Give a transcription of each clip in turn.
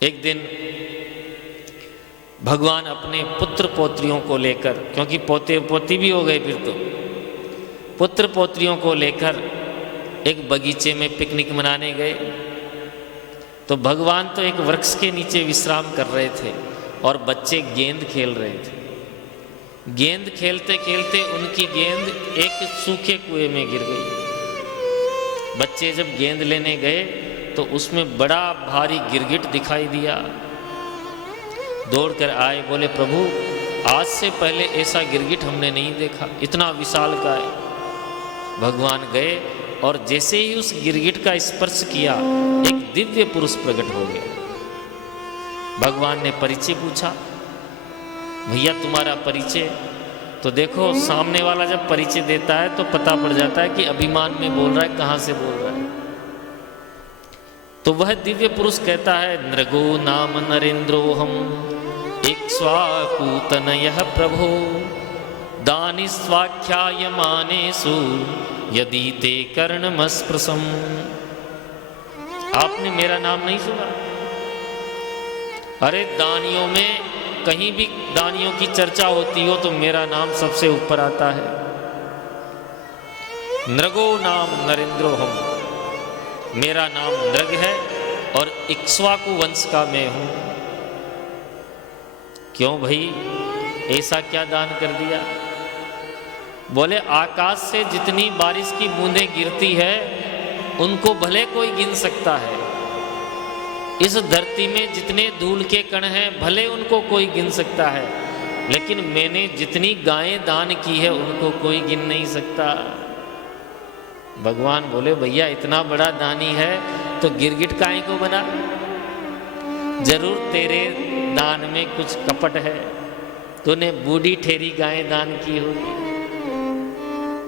एक दिन भगवान अपने पुत्र पोत्रियों को लेकर, क्योंकि पोते पोती भी हो गए फिर तो, पुत्र पोत्रियों को लेकर एक बगीचे में पिकनिक मनाने गए। तो भगवान तो एक वृक्ष के नीचे विश्राम कर रहे थे और बच्चे गेंद खेल रहे थे। गेंद खेलते खेलते उनकी गेंद एक सूखे कुएं में गिर गई। बच्चे जब गेंद लेने गए तो उसमें बड़ा भारी गिरगिट दिखाई दिया। दौड़कर आए, बोले प्रभु आज से पहले ऐसा गिरगिट हमने नहीं देखा, इतना विशालकाय। भगवान गए और जैसे ही उस गिरगिट का स्पर्श किया एक दिव्य पुरुष प्रकट हो गया। भगवान ने परिचय पूछा, भैया तुम्हारा परिचय? तो देखो सामने वाला जब परिचय देता है तो पता पड़ जाता है कि अभिमान में बोल रहा है, कहाँ से बोल रहा है। तो वह दिव्य पुरुष कहता है, नृगो नाम नरेंद्रोहम इक्ष्वाकुतनयः प्रभो दानि स्वाख्यायमानेषु यदि ते कर्णमस्पृशम्। आपने मेरा नाम नहीं सुना? अरे दानियों में कहीं भी दानियों की चर्चा होती हो तो मेरा नाम सबसे ऊपर आता है। नृगो नाम नरेंद्रोहम, मेरा नाम नृग है और इक्ष्वाकु वंश का मैं हूं। क्यों भाई, ऐसा क्या दान कर दिया? बोले आकाश से जितनी बारिश की बूंदें गिरती है उनको भले कोई गिन सकता है, इस धरती में जितने धूल के कण हैं भले उनको कोई गिन सकता है, लेकिन मैंने जितनी गायें दान की है उनको कोई गिन नहीं सकता। भगवान बोले भैया इतना बड़ा दानी है तो गिरगिट काहे को बना? जरूर तेरे दान में कुछ कपट है, तूने बूढ़ी ठेरी गायें दान की होगी।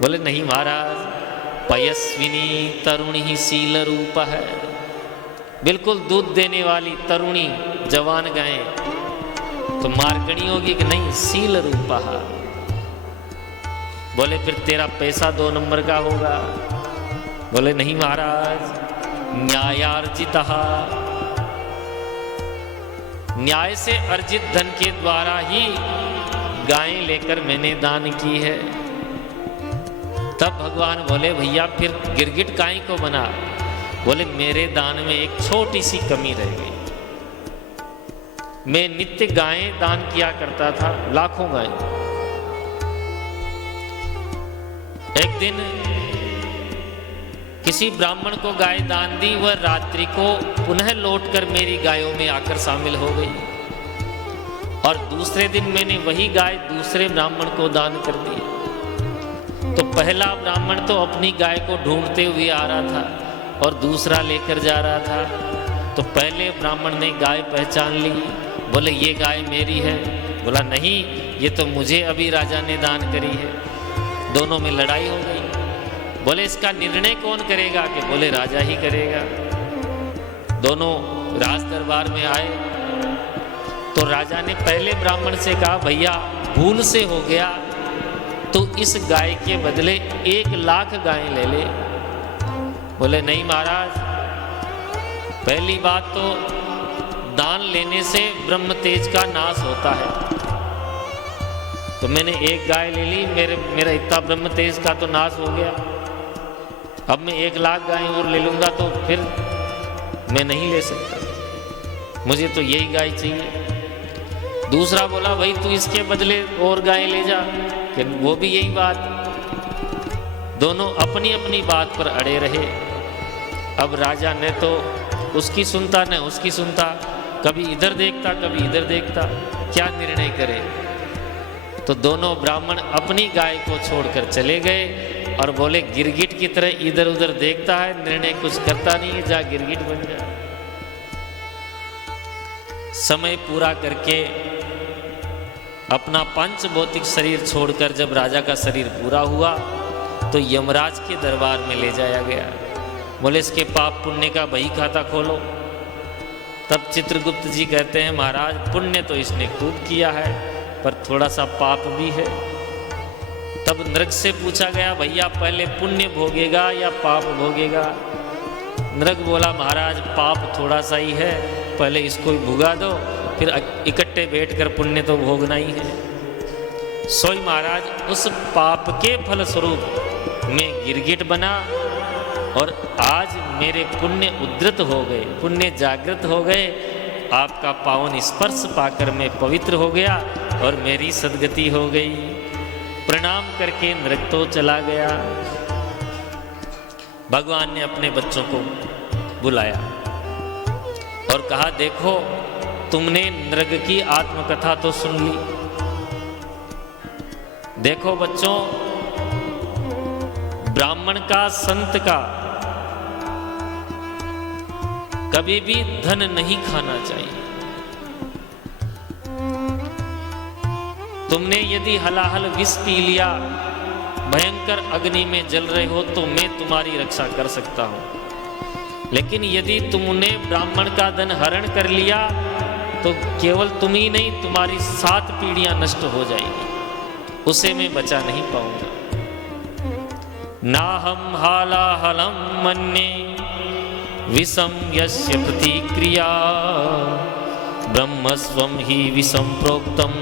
बोले नहीं महाराज, पयस्विनी तरुणी शील रूप है, बिल्कुल दूध देने वाली तरुणी जवान गायें। तो मार्कणी होगी कि नहीं? शील रूपा। बोले फिर तेरा पैसा 2 नंबर का होगा। बोले नहीं महाराज, न्यायार्जितः, न्याय से अर्जित धन के द्वारा ही गायें लेकर मैंने दान की है। तब भगवान बोले भैया फिर गिरगिट काहे को बना? बोले मेरे दान में एक छोटी सी कमी रह गई। मैं नित्य गायें दान किया करता था, लाखों गायें। एक दिन किसी ब्राह्मण को गाय दान दी, वह रात्रि को पुनः लौटकर मेरी गायों में आकर शामिल हो गई और दूसरे दिन मैंने वही गाय दूसरे ब्राह्मण को दान कर दी। तो पहला ब्राह्मण तो अपनी गाय को ढूंढते हुए आ रहा था और दूसरा लेकर जा रहा था। तो पहले ब्राह्मण ने गाय पहचान ली, बोले ये गाय मेरी है। बोला नहीं, ये तो मुझे अभी राजा ने दान करी है। दोनों में लड़ाई हो गई। बोले इसका निर्णय कौन करेगा? कि बोले राजा ही करेगा। दोनों राज दरबार में आए तो राजा ने पहले ब्राह्मण से कहा भैया भूल से हो गया तो इस गाय के बदले 1 लाख गायें ले ले। बोले नहीं महाराज, पहली बात तो दान लेने से ब्रह्म तेज का नाश होता है। तो मैंने 1 गाय ले ली, मेरा इतना ब्रह्म तेज का तो नाश हो गया। अब मैं 1 लाख गायें और ले लूँगा तो फिर मैं नहीं ले सकता, मुझे तो यही गाय चाहिए। दूसरा बोला भाई तू इसके बदले और गायें ले जा, कि वो भी यही बात। दोनों अपनी अपनी बात पर अड़े रहे। अब राजा ने तो उसकी सुनता न उसकी सुनता, कभी इधर देखता कभी इधर देखता, क्या निर्णय करे। तो दोनों ब्राह्मण अपनी गाय को छोड़कर चले गए और बोले गिरगिट की तरह इधर उधर देखता है, निर्णय कुछ करता नहीं है, जा गिरगिट बन जा। समय पूरा करके अपना पंच भौतिक शरीर छोड़कर जब राजा का शरीर पूरा हुआ तो यमराज के दरबार में ले जाया गया। बोले इसके पाप पुण्य का बही खाता खोलो। तब चित्रगुप्त जी कहते हैं महाराज पुण्य तो इसने खूब किया है पर थोड़ा सा पाप भी है। तब नृग से पूछा गया भैया पहले पुण्य भोगेगा या पाप भोगेगा? नृग बोला महाराज पाप थोड़ा सा ही है, पहले इसको ही भुगा दो, फिर इकट्ठे बैठकर पुण्य तो भोगना ही है। सोई महाराज उस पाप के फलस्वरूप मैं गिरगिट बना और आज मेरे पुण्य उद्धृत हो गए, पुण्य जागृत हो गए। आपका पावन स्पर्श पाकर मैं पवित्र हो गया और मेरी सद्गति हो गई। प्रणाम करके नृग तो चला गया। भगवान ने अपने बच्चों को बुलाया और कहा देखो तुमने नृग की आत्मकथा तो सुन ली। देखो बच्चों, ब्राह्मण का, संत का कभी भी धन नहीं खाना चाहिए। तुमने यदि हलाहल विष पी लिया, भयंकर अग्नि में जल रहे हो, तो मैं तुम्हारी रक्षा कर सकता हूं, लेकिन यदि तुमने ब्राह्मण का धन हरण कर लिया तो केवल तुम ही नहीं, तुम्हारी 7 पीढ़ियां नष्ट हो जाएगी, उसे मैं बचा नहीं पाऊंगा। नाहम हालाहलम मन्ये विषम यस्य प्रतिक्रिया, ब्रह्मस्वम ही विषम प्रोक्तम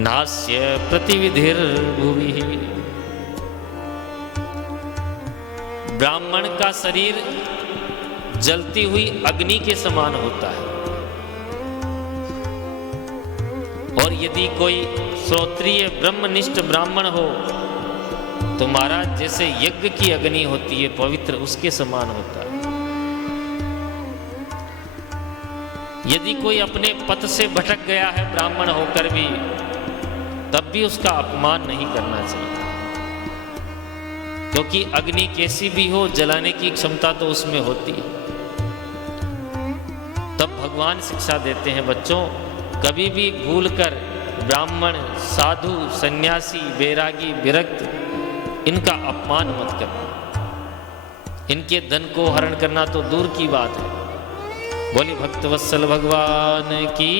नास्य प्रतिविधिर्भुवि। ब्राह्मण का शरीर जलती हुई अग्नि के समान होता है, और यदि कोई श्रोत्रिय ब्रह्मनिष्ठ ब्राह्मण हो तो महाराज जैसे यज्ञ की अग्नि होती है पवित्र, उसके समान होता है। यदि कोई अपने पथ से भटक गया है ब्राह्मण होकर भी, तब भी उसका अपमान नहीं करना चाहिए, क्योंकि अग्नि कैसी भी हो जलाने की क्षमता तो उसमें होती है। तब भगवान शिक्षा देते हैं बच्चों, कभी भी भूलकर ब्राह्मण, साधु, सन्यासी, बैरागी, विरक्त इनका अपमान मत करना। इनके धन को हरण करना तो दूर की बात है। बोली भक्तवत्सल भगवान की।